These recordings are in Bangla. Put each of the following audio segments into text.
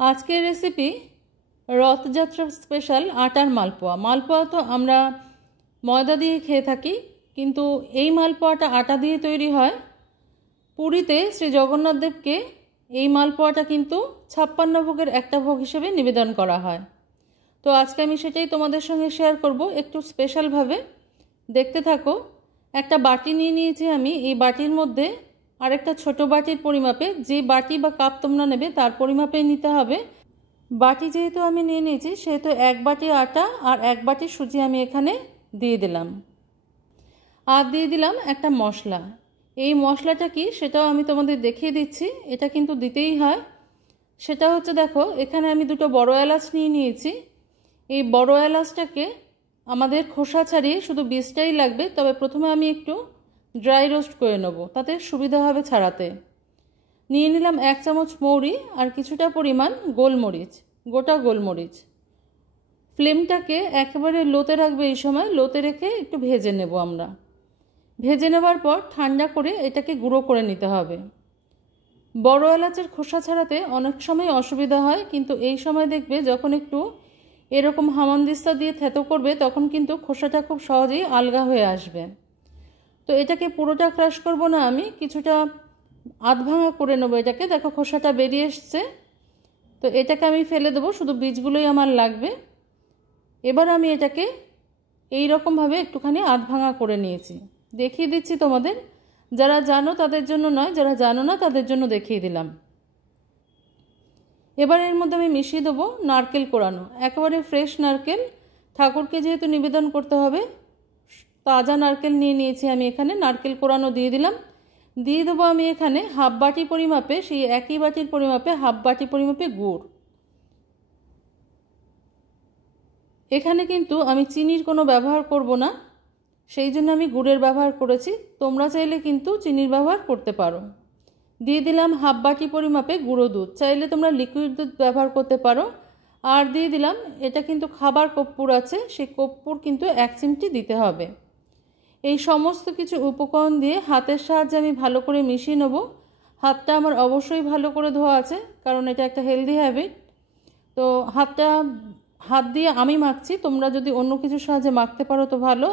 আজকের রেসিপি রথযাত্রা স্পেশাল আটার মালপোয়া। মালপোয়া তো আমরা ময়দা দিয়ে খেয়ে থাকি, কিন্তু এই মালপোয়াটা আটা দিয়ে তৈরি হয়। পুরীতে শ্রী জগন্নাথ দেবকে এই মালপোয়াটা কিন্তু 56 ভোগের একটা ভোগ হিসেবে নিবেদন করা হয়। তো আজকে আমি সেটাই তোমাদের সঙ্গে শেয়ার করব একটু স্পেশালভাবে। দেখতে থাকো। একটা বাটি নিয়ে নিয়েছি আমি। এই বাটির মধ্যে আরেকটা ছোট বাটির পরিমাপে, যে বাটি বা কাপ তোমরা নেবে তার পরিমাপেই নিতে হবে। বাটি যেহেতু আমি নিয়ে নিয়েছি, সেহেতু 1 বাটি আটা আর 1 বাটি সুজি আমি এখানে দিয়ে দিলাম। আর দিয়ে দিলাম একটা মশলা। এই মশলাটা কি সেটাও আমি তোমাদের দেখিয়ে দিচ্ছি। এটা কিন্তু দিতেই হয়। সেটা হচ্ছে, দেখো এখানে আমি 2টো বড় এলাচ নিয়ে নিয়েছি। এই বড় এলাচটাকে আমাদের খোসা ছাড়িয়ে শুধু বীজটাই লাগবে, তবে প্রথমে আমি একটু ড্রাই রোস্ট করে নেব, তাতে সুবিধা হবে ছাড়াতে। নিয়ে নিলাম 1 চামচ মৌরি আর কিছুটা পরিমাণ গোলমরিচ, গোটা গোলমরিচ। ফ্লেমটাকে একেবারে লোতে রাখবে। এই সময় লোতে রেখে একটু ভেজে নেব আমরা। ভেজে নেবার পর ঠান্ডা করে এটাকে গুঁড়ো করে নিতে হবে। বড় এলাচের খোসা ছাড়াতে অনেক সময় অসুবিধা হয়, কিন্তু এই সময় দেখবে যখন একটু এরকম হামানদিস্তা দিয়ে থেতো করবে, তখন কিন্তু খোসাটা খুব সহজেই আলগা হয়ে আসবে। তো এটাকে পুরোটা ক্রাশ করব না, আমি কিছুটা আধ ভাঙা করে নেবো এটাকে। দেখো খোসাটা বেরিয়ে এসছে। তো এটাকে আমি ফেলে দেবো, শুধু বীজগুলোই আমার লাগবে। এবার আমি এটাকে এই রকমভাবে একটুখানি আধ ভাঙা করে নিয়েছি। দেখিয়ে দিচ্ছি তোমাদের, যারা জানো তাদের জন্য নয়, যারা জানো না তাদের জন্য দেখিয়ে দিলাম। এবার এর মধ্যে আমি মিশিয়ে দেবো নারকেল কোড়ানো, একেবারে ফ্রেশ নারকেল। ঠাকুরকে যেহেতু নিবেদন করতে হবে, তাজা নারকেল নিয়ে নিয়েছি আমি এখানে। নারকেল কোড়ানো দিয়ে দিলাম। দিয়ে দেবো আমি এখানে 1/2 বাটি পরিমাপে, সেই একই বাটির পরিমাপে 1/2 বাটি পরিমাপে গুড়। এখানে কিন্তু আমি চিনির কোনো ব্যবহার করব না, সেই জন্য আমি গুড়ের ব্যবহার করেছি। তোমরা চাইলে কিন্তু চিনির ব্যবহার করতে পারো। দিয়ে দিলাম 1/2 বাটি পরিমাপে গুঁড়ো দুধ, চাইলে তোমরা লিকুইড দুধ ব্যবহার করতে পারো। আর দিয়ে দিলাম, এটা কিন্তু খাবার কর্পূর আছে, সেই কর্পূর কিন্তু 1 চিমটি দিতে হবে। এই সমস্ত কিছু উপকরণ দিয়ে হাতের সাহায্যে আমি ভালো করে মিশিয়ে নেব। হাতটা আমার অবশ্যই ভালো করে ধোয়া আছে, কারণ এটা একটা হেলদি হ্যাবিট। তো হাত দিয়ে আমি মাখছি, তোমরা যদি অন্য কিছুর সাহায্যে মাখতে পারো তো ভালো।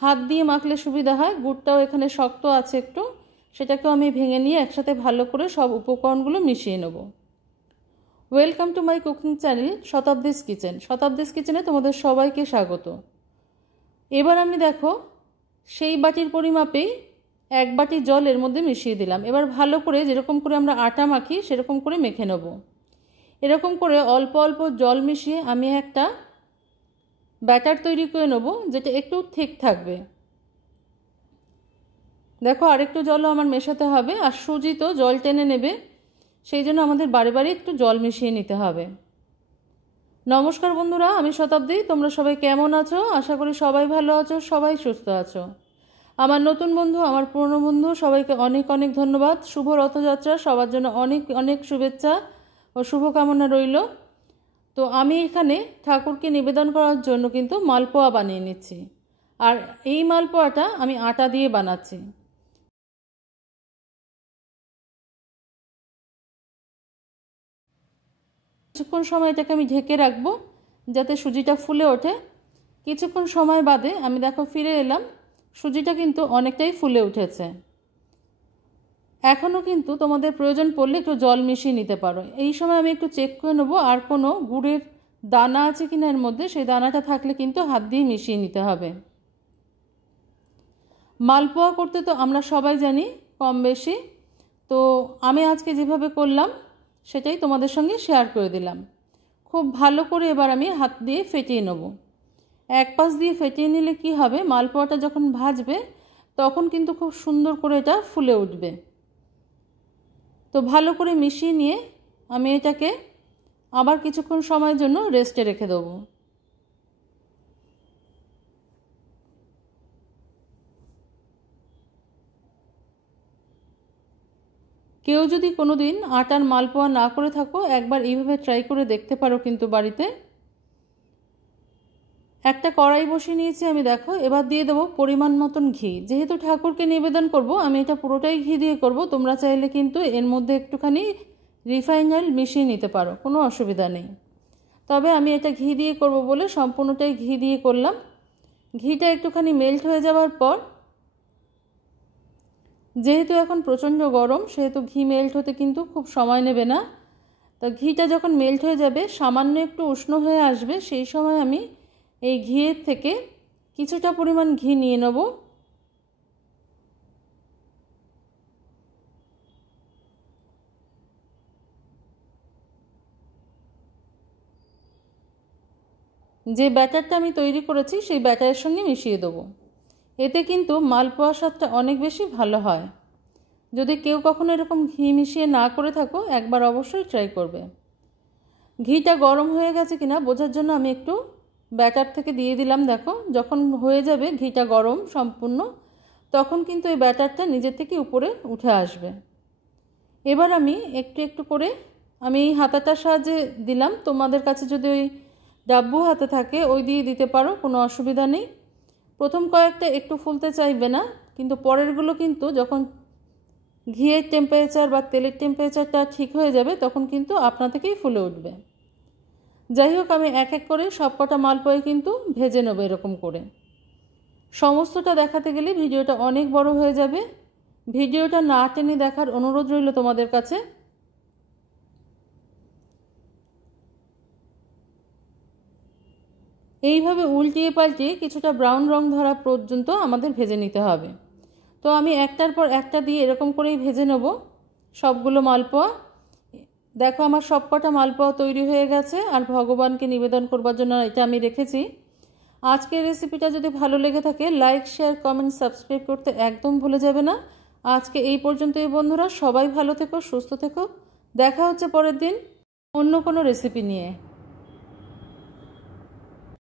হাত দিয়ে মাখলে সুবিধা হয়। গুড়টাও এখানে শক্ত আছে একটু, সেটাকেও আমি ভেঙে নিয়ে একসাথে ভালো করে সব উপকরণগুলো মিশিয়ে নেব। Welcome to my cooking channel Shatabdi's kitchen. Shatabdi's কিচেনে তোমাদের সবাইকে স্বাগত। এবার আমি দেখো সেই বাটির পরিমাপেই 1 বাটি জল এর মধ্যে মিশিয়ে দিলাম। এবার ভালো করে, যেরকম করে আমরা আটা মাখি সেরকম করে মেখে নেব। এরকম করে অল্প অল্প জল মিশিয়ে আমি একটা ব্যাটার তৈরি করে নেব, যেটা একটু ঠিক থাকবে। দেখো আরেকটু জলও আমার মেশাতে হবে, আর সুজি তো জল টেনে নেবে, সেই জন্য আমাদের বারে বারে একটু জল মিশিয়ে নিতে হবে। নমস্কার বন্ধুরা, আমি শতাব্দী। তোমরা সবাই কেমন আছো? আশা করি সবাই ভালো আছো, সবাই সুস্থ আছো। আমার নতুন বন্ধু, আমার পুরনো বন্ধু, সবাইকে অনেক অনেক ধন্যবাদ। শুভ রথযাত্রা, সবার জন্য অনেক অনেক শুভেচ্ছা ও শুভকামনা রইল। তো আমি এখানে ঠাকুরকে নিবেদন করার জন্য কিন্তু মালপোয়া বানিয়ে নিচ্ছি, আর এই মালপোয়াটা আমি আটা দিয়ে বানাচ্ছি। কিছুক্ষণ সময় এটাকে আমি ঢেকে রাখবো, যাতে সুজিটা ফুলে ওঠে। কিছুক্ষণ সময় বাদে আমি দেখো ফিরে এলাম। সুজিটা কিন্তু অনেকটাই ফুলে উঠেছে। এখনও কিন্তু তোমাদের প্রয়োজন পড়লে একটু জল মিশিয়ে নিতে পারো। এই সময় আমি একটু চেক করে নেবো আর কোনো গুড়ের দানা আছে কিনা এর মধ্যে। সেই দানাটা থাকলে কিন্তু হাত দিয়ে মিশিয়ে নিতে হবে। মালপোয়া করতে তো আমরা সবাই জানি কম বেশি, তো আমি আজকে যেভাবে করলাম সেটাই তোমাদের সঙ্গে শেয়ার করে দিলাম। খুব ভালো করে এবার আমি হাত দিয়ে ফেটিয়ে নেব। এক পাশ দিয়ে ফেটিয়ে নিলে কি হবে, মালপোয়াটা যখন ভাজবে তখন কিন্তু খুব সুন্দর করে এটা ফুলে উঠবে। তো ভালো করে মিশিয়ে নিয়ে আমি এটাকে আবার কিছুক্ষণ সময়ের জন্য রেস্টে রেখে দেবো। কেউ যদি কোনো দিন আটার মালপোয়া না করে থাকো, একবার এইভাবে ট্রাই করে দেখতে পারো কিন্তু বাড়িতে। একটা কড়াই বসিয়ে নিয়েছি আমি, দেখো এবার দিয়ে দেবো পরিমাণ মতন ঘি। যেহেতু ঠাকুরকে নিবেদন করব, আমি এটা পুরোটাই ঘি দিয়ে করব। তোমরা চাইলে কিন্তু এর মধ্যে একটুখানি রিফাইন্ড অয়েল মিশিয়ে নিতে পারো, কোনো অসুবিধা নেই। তবে আমি এটা ঘি দিয়ে করব বলে সম্পূর্ণটাই ঘি দিয়ে করলাম। ঘিটা একটুখানি মেল্ট হয়ে যাওয়ার পর, যেহেতু এখন প্রচণ্ড গরম সেহেতু ঘি মেল্ট হতে কিন্তু খুব সময় নেবে না। তো ঘিটা যখন মেল্ট হয়ে যাবে, সামান্য একটু উষ্ণ হয়ে আসবে, সেই সময় আমি এই ঘিয়ের থেকে কিছুটা পরিমাণ ঘি নিয়ে নেব। যে ব্যাটারটা আমি তৈরি করেছি সেই ব্যাটারের সঙ্গে মিশিয়ে দেবো। এতে কিন্তু মালপোয়া স্বাদটা অনেক বেশি ভালো হয়। যদি কেউ কখনো এরকম ঘি মিশিয়ে না করে থাকো, একবার অবশ্যই ট্রাই করবে। ঘিটা গরম হয়ে গেছে কিনা বোঝার জন্য আমি একটু ব্যাটার থেকে দিয়ে দিলাম। দেখো, যখন হয়ে যাবে ঘিটা গরম সম্পূর্ণ, তখন কিন্তু এই ব্যাটারটা নিজের থেকে উপরে উঠে আসবে। এবার আমি একটু একটু করে আমি হাতাটার সাহায্যে দিলাম। তোমাদের কাছে যদি ওই ডাব্বু হাতে থাকে ওই দিয়ে দিতে পারো, কোনো অসুবিধা নেই। প্রথম কয়েকটা একটু ফুলতে চাইবে না, কিন্তু পরেরগুলো কিন্তু যখন ঘিয়ের টেম্পারেচার বা তেলের টেম্পারেচারটা ঠিক হয়ে যাবে তখন কিন্তু আপনা থেকেই ফুলে উঠবে। যাই হোক, আমি এক এক করে সবকটা মালপোয়া কিন্তু ভেজে নেবো এরকম করে। সমস্তটা দেখাতে গেলে ভিডিওটা অনেক বড় হয়ে যাবে। ভিডিওটা না টেনে দেখার অনুরোধ রইল তোমাদের কাছে। এইভাবে উল্টিয়ে পাল্টিয়ে কিছুটা ব্রাউন রং ধরা পর্যন্ত আমাদের ভেজে নিতে হবে। তো আমি একটার পর একটা দিয়ে এরকম করেই ভেজে নেব সবগুলো মালপোয়া। দেখো, আমার সবকটা মালপোয়া তৈরি হয়ে গেছে, আর ভগবানকে নিবেদন করবার জন্য এটা আমি রেখেছি। আজকের রেসিপিটা যদি ভালো লেগে থাকে, লাইক, শেয়ার, কমেন্ট, সাবস্ক্রাইব করতে একদম ভুলে যাবে না। আজকে এই পর্যন্তই বন্ধুরা, সবাই ভালো থেকো, সুস্থ থেকো। দেখা হচ্ছে পরের দিন অন্য কোনো রেসিপি নিয়ে।